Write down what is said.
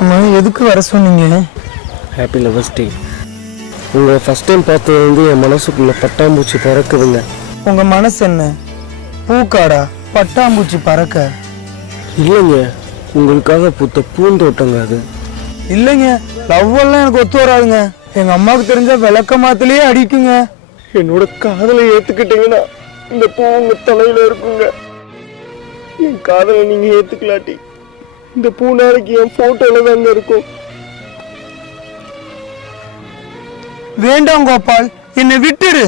அம்மா எதுக்கு வர சொன்னீங்க? ஹாப்பி லவர்ஸ் டே. உங்களை ஃபஸ்ட் டைம் பார்த்தது வந்து என் மனசுக்குள்ளே பட்டாம்பூச்சி பறக்குதுங்க. உங்கள் மனசு என்ன பூக்காடா பட்டாம்பூச்சி பறக்க? இல்லைங்க, உங்களுக்காக பூத்த பூந்தோட்டங்க அது. இல்லைங்க, லவ் எல்லாம் எனக்கு ஒத்து வராதுங்க. எங்கள் அம்மாவுக்கு தெரிஞ்ச விளக்க மாத்திலேயே அடிக்குங்க. என்னோட காதலை ஏற்றுக்கிட்டீங்கன்னா இந்த பூ உங்கள் தலையில் இருக்குங்க. என் காதலை நீங்கள் ஏற்றுக்கலாட்டி இந்த பூ நாளைக்கு என் ஃபோட்டோவில் தாங்க இருக்கும். வேண்டாம் கோபால், என்னை விட்டுடு.